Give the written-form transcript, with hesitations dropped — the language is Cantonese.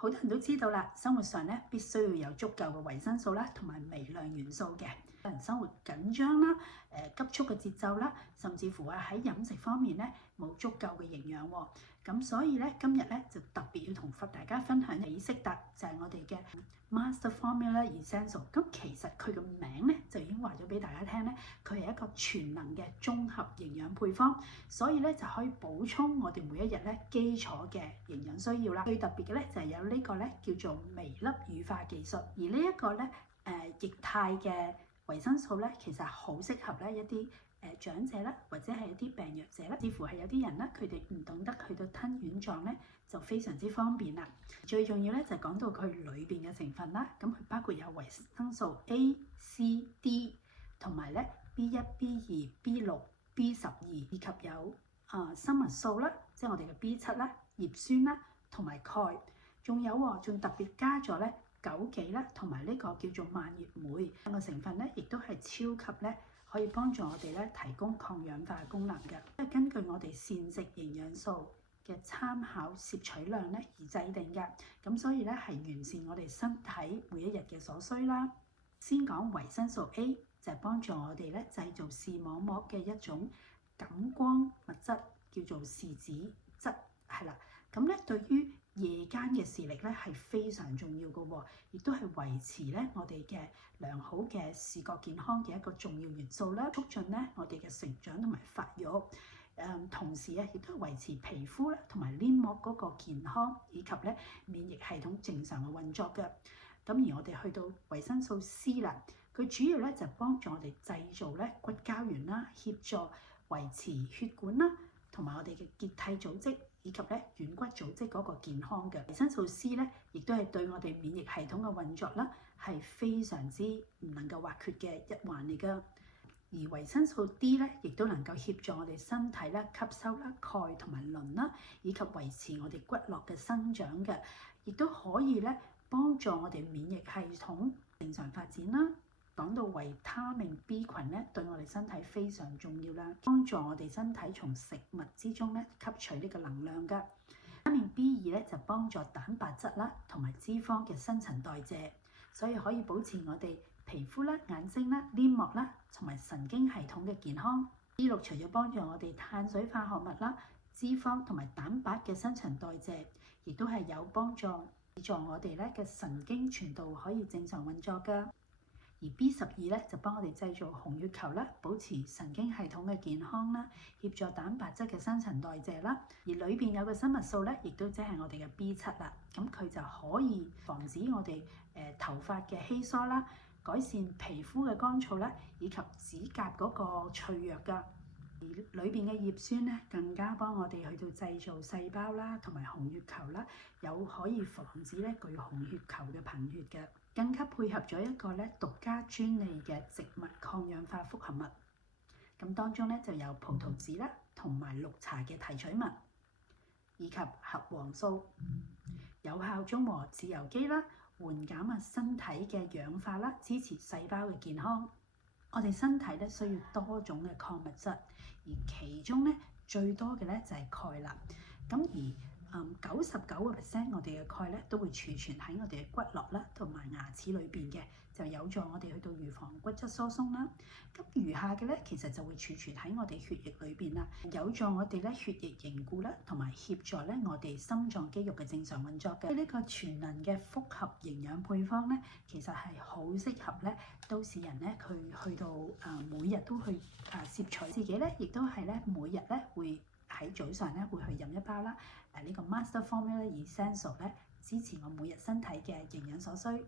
好多人都知道啦，生活上咧必須要有足夠嘅維生素啦，同埋微量元素嘅。有人生活緊張啦，急速嘅節奏啦，甚至乎喺飲食方面咧冇足夠嘅營養喎。咁所以咧今日咧就特別要同大家分享李式特，就係我哋嘅 Master Formula Essential。咁其實佢嘅名咧就已經話咗俾大家聽咧，佢係一個全能嘅綜合營養配方，所以咧就可以補充我哋每一日咧基礎嘅營養需要啦。最特別嘅咧就係有呢個咧叫做微粒乳化技術，而呢一個咧液態嘅維生素咧，其實好適合咧一啲長者啦，或者係一啲病弱者啦，似乎係有啲人咧，佢哋唔懂得去到吞軟狀咧，就非常之方便啦。最重要咧就係講到佢裏邊嘅成分啦，咁佢包括有維生素 A、C、D， 同埋咧 B1、B2、B6、B12， 以及有生物素啦，即係我哋嘅 B7 啦、葉酸啦，同埋鈣，仲有仲特別加咗咧枸杞啦，同埋呢個叫做蔓越莓兩個成分咧，亦都係超級咧可以幫助我哋咧提供抗氧化功能嘅。即係根據我哋膳食營養素嘅參考攝取量咧而制定嘅，咁所以咧係完善我哋身體每一日嘅所需啦。先講維生素 A， 就係幫助我哋咧製造視網膜嘅一種感光物質，叫做視紫質，係啦。咁咧對於夜間嘅視力咧係非常重要嘅喎，亦都係維持咧我哋嘅良好嘅視覺健康嘅一個重要元素啦，促進咧我哋嘅成長同埋發育。同時亦都係維持皮膚咧同埋黏膜嗰個健康，以及咧免疫系統正常嘅運作嘅。咁而我哋去到維生素 C 啦，佢主要咧就幫助我哋製造咧骨膠原啦，協助維持血管啦，同埋我哋嘅結締組織以及咧軟骨組織嗰個健康嘅。維生素 C 咧，亦都係對我哋免疫系統嘅運作啦，係非常之唔能夠或缺嘅一環嚟㗎。而維生素 D 咧，亦都能夠協助我哋身體咧吸收啦鈣同埋磷啦，以及維持我哋骨骼嘅生長嘅，亦都可以咧幫助我哋免疫系統正常發展啦。講到維他命 B 群咧，對我哋身體非常重要啦，幫助我哋身體從食物之中咧吸取呢個能量㗎。維他命 B2 咧就幫助蛋白質啦同埋脂肪嘅新陳代謝，所以可以保持我哋皮膚啦、眼睛啦、黏膜啦同埋神經系統嘅健康。B6除咗幫助我哋碳水化合物啦、脂肪同埋蛋白嘅新陳代謝，亦都係有幫助我哋咧嘅神經傳導可以正常運作㗎。而 B12咧就幫我哋製造紅血球啦，保持神經系統嘅健康啦，協助蛋白質嘅新陳代謝啦。而裏邊有個生物素咧，亦都即係我哋嘅 B7啦。咁佢就可以防止我哋頭髮嘅稀疏啦，改善皮膚嘅乾燥啦，以及指甲嗰個脆弱㗎。而裏邊嘅葉酸咧，更加幫我哋去到製造細胞啦，同埋紅血球啦，有可以防止咧具紅血球嘅貧血嘅。更加配合咗一個咧獨家專利嘅植物抗氧化複合物，咁當中咧就有葡萄籽啦，同埋綠茶嘅提取物，以及核黃素，有效中和自由基啦，緩減身體嘅氧化啦，支持細胞嘅健康。我哋身體咧需要多種嘅礦物質，而其中咧最多嘅咧就係鈣啦。咁而99%我哋嘅鈣咧都會儲存喺我哋嘅骨骼啦同埋牙齒裏邊嘅，就有助我哋去到預防骨質疏鬆啦。咁餘下嘅咧其實就會儲存喺我哋血液裏邊啦，有助我哋咧血液凝固啦，同埋協助咧我哋心臟肌肉嘅正常運作嘅。呢個全能嘅複合營養配方咧，其實係好適合咧都市人咧佢去到每日都去攝取，自己咧亦都係咧每日咧會喺早上咧會去飲一包啦。呢個 Master Formula Essential 咧，支持我每日身體嘅營養所需。